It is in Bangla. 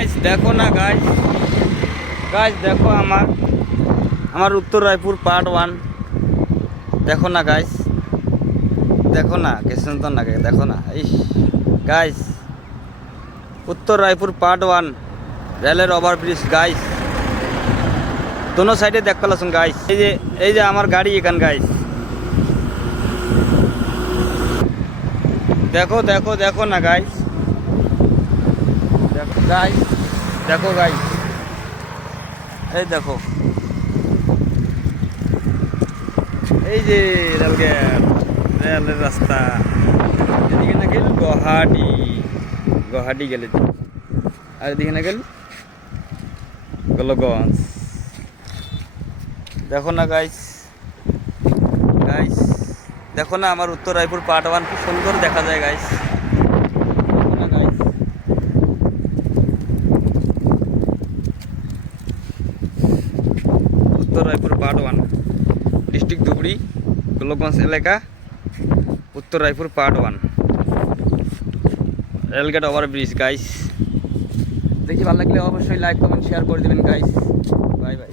গাইস দেখো না গাইস গাইস দেখো আমার উত্তর রায়পুর পার্ট 1 দেখো না গাইস দেখো না কেসন তো না দেখো না ইস গাইস उत्तर रायपुर पार्ट 1 रेलर ओवरब्रिज गाइस दोनों साइडे देख पेलासन गाइस এই যে আমার গাড়ি এখান গাইস देखो देखो देखो ना गाइस देखो गाइस देखो गाइस এই দেখো এই যে রেলের রাস্তা এদিকে না গেল গুয়াহাটি গেলে আর এদিকে না গেল গোলগঞ্জ দেখো না গাইস দেখো না আমার উত্তর রায়পুর পার্ট 1 খুব সুন্দর দেখা যায় গাইস দেখো না guys Uttar Raipur part 1 district Dhubri Golganj एलाका Uttar Raipur part 1 rail gate overbridge guys देखिए ভালো লাগলে অবশ্যই লাইক কমেন্ট শেয়ার করে দিবেন গাইস বাই বাই।